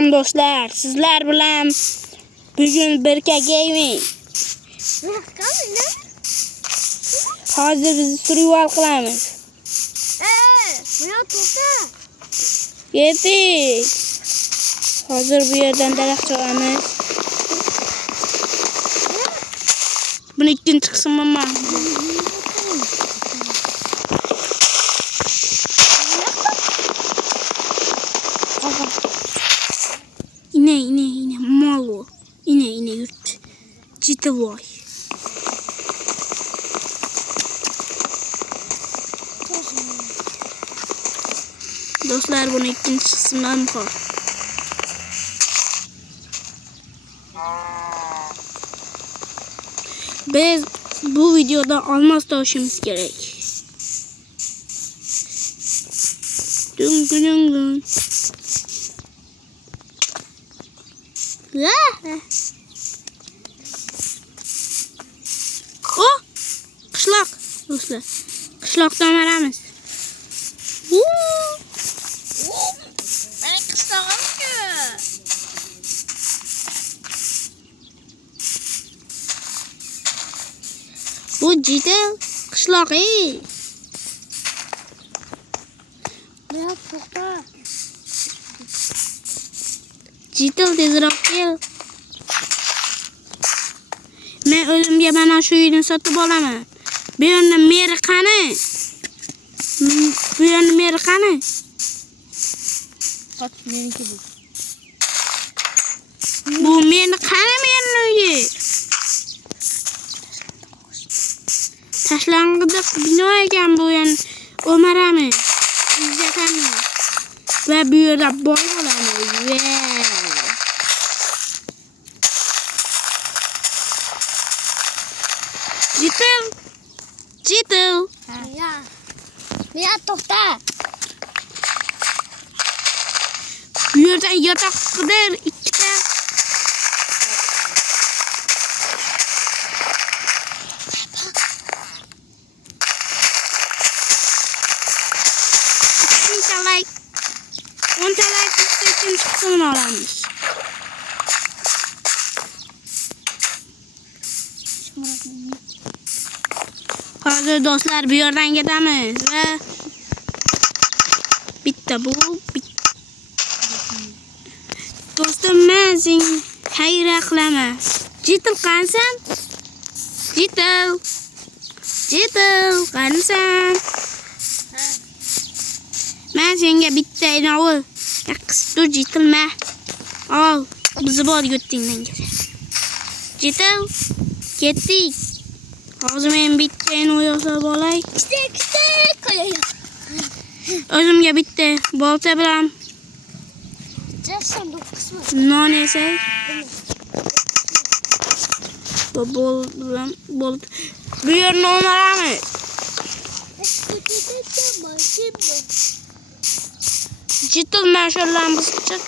Salam do'stlar, sizlar bilan bugun birga gaming. Hozir biz survival qilamiz. Buyur to'xta. Yetdik. Hozir bu yerdan daraxt olamiz. Buni ikkinchi qismi men. İne malo. İne yurt. Ciddi vay. Dostlar bunu ikinci kısımdan koy. Biz bu videoda almaz taşımız gerek. Dün. Oh! Qishloq do'stlar. Qishloqdan boramiz. Meni qishlog'im-ku. Bu juda qishloq. Buyur to'xta. Jitil tezroq kel. Men o'zimga mana shu uyni sotib olaman. Bu yerni meri qani? Bu yerni meri qani? Sot meniki bu. Bu meni qani meni uyi? Tashlang'idiq bino ekan bu yerni o'maramiz. Izlatamiz. Va bu yerda boy bo'lamiz. Jitil. Buyur to'xta. Bu yerdan yotoq qidir ikkita. O'nta like ikinci kısmını olamiz. Hozir do'stlar bu yerdan ketamiz va bitta bu do'stim men senga xayra qilaman. Jitil qansan? Jitil qansan? Men senga bitta inovi qisib jitilma. Al, bizni bor yutdingdan kelsa. Jitil, ketdik. Hozir men bitta inovi yasab olay. Qo'yayoq. O'zimga bitta bolta bilan Jasam bu qismi. non yasay. Bolta. Bu yerni o'maramiz. Jitil mashallah biz chiq.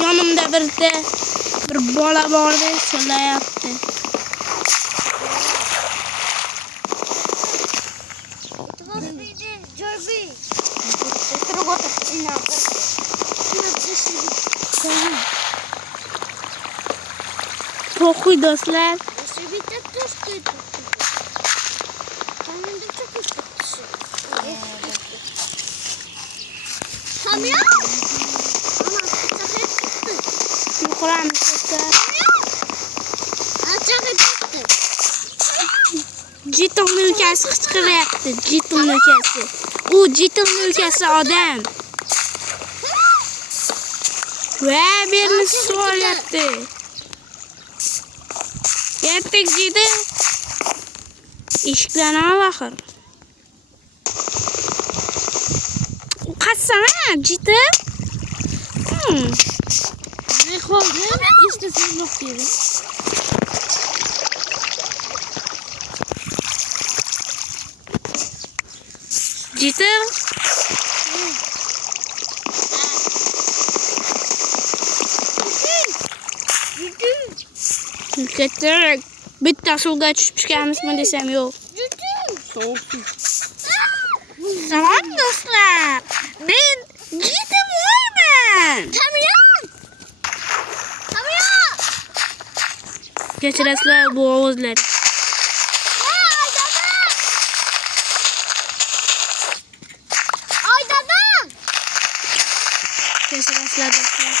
Yonimda bir bola bor deb so'layapti. To'xuy do'stlar. Yuqoramiz do'stlar. Jitilning ukasi qichqiryapti. Jitilning ukasi. U Jitilning ukasi odam. Va birini so'rayapti. Yetdik Jitil. Eshikdan ol axir. Qassana Jitil. Ne oldu? İşte sen yok diyelim. Jitil. Ketdik. Bitta suvga tushib chiqamizmi desam yo'q. Soğuk su. Tamam dostlar. Kechirasizlar bu ovozlarni. Kechirasizlar do'stlar.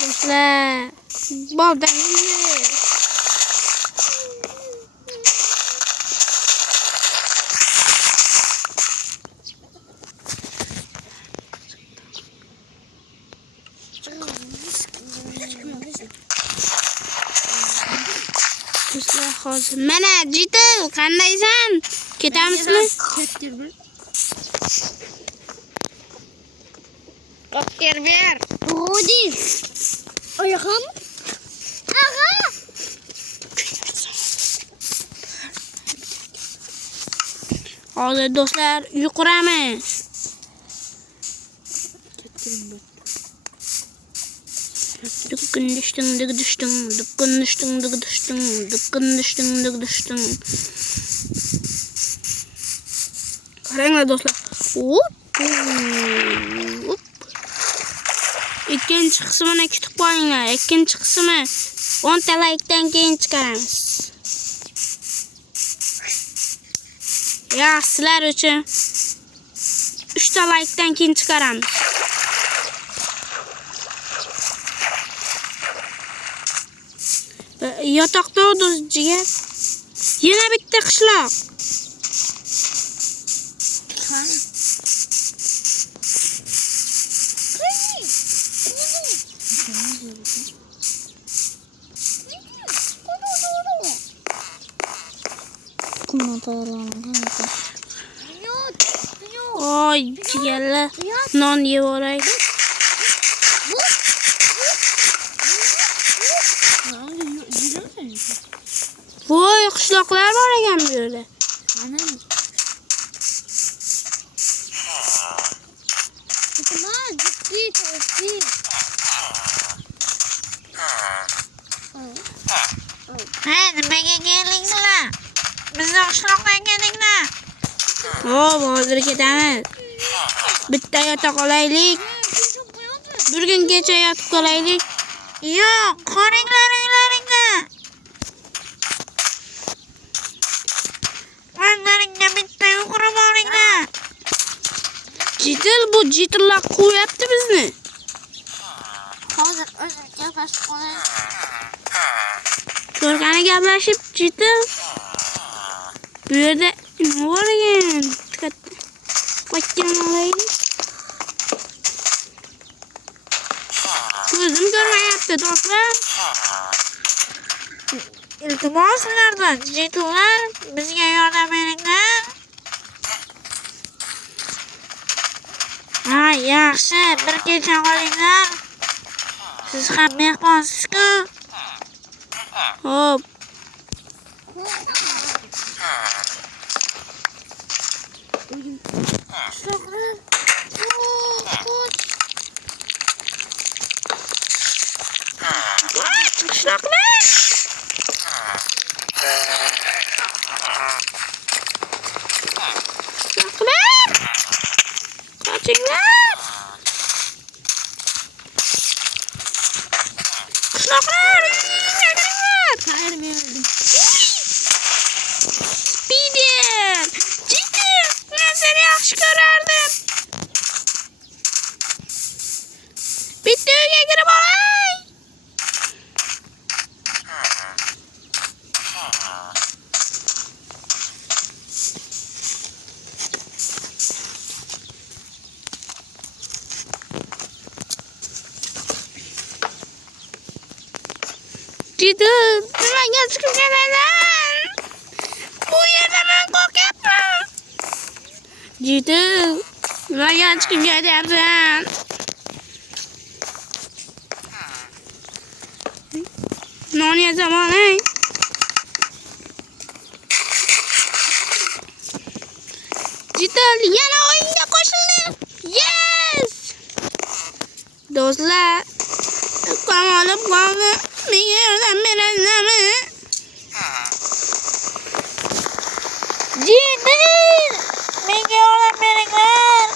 Do'stlar, boldangizni. Do'stlar, hozir mana Jitil, qandaysan? Ketamizmi? Ketdir. Qopter ber. Hadi. Ayağım. Aha. Hozir do'stlar yuquramiz. Dıkkın düştün, dık düştün, dıkkın düştün, dık düştün, dıkkın düştün, dık düştün. Qaranglar do'stlar. Hop. Hop. İkinci qismini kutib qolinglar. İkinci qismi 10 ta like'dan keyin chiqaramiz. Ya sizlar uchun 3 ta like'dan keyin chiqaramiz. Yotoqda o'dirjiga yana bitta qishloq. Oy, jigarlar. Non yeb olay. Voy, qishloqlar bor ekan bu yerda. Ha, nimaga keldinglar? Bizni qishloqdan keldinglar. Hop, hozir ketamiz. Bitta yotoq olaylik. Bir kun kecha yotib qolaylik. Yo'q, qoringlar uylaringga. O'zlaringga bitta yuqori boringlar. Jitil, bu jitillar qo'yapti bizni. Hozir o'zim gaplashib qolay. Ko'rgani gaplashib jitil. Bu yerda nima bor ekan? Qo'ygan olaylik. Ko'zim ko'rmayapti do'stlar. Iltimos sizlardan, jitillar, bizga yordam beringlar. Ha, yaxshi, bir kecha qolinglar. Siz ham mehmonsiz-ku. Hop. Qishloqlar. Qishloqlar. Qochinglar. Qishloqlar. Hayır men öldüm. Spider. Jitil, men seni yaxshi ko'rardim. Bitta uyga kirib olay. Jitil, nimaga chiqib kelasan? Bu yerda men qo'rqyapman. Jitil, nimaga chiqib ketyapsan? Non yazaman, ey. Jitil, yana o'yinga qo'shildi. Yes! Do'stlar, qamalib qoldi. Menga yordam berasizlarmi? Jitil, menga yordam beringlar.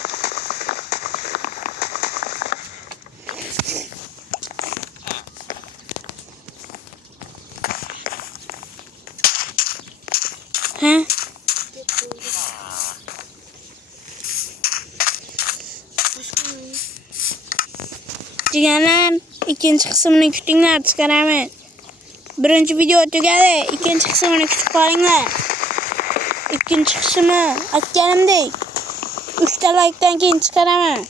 Jigarlar, ikkinchi qismini kutinglar, chiqaramiz. Birinchi video tugadi, ikkinchi qismini kutib qolinglar. Ikkinchi qismi aytganimdek 3 ta likedan keyin chiqaraman.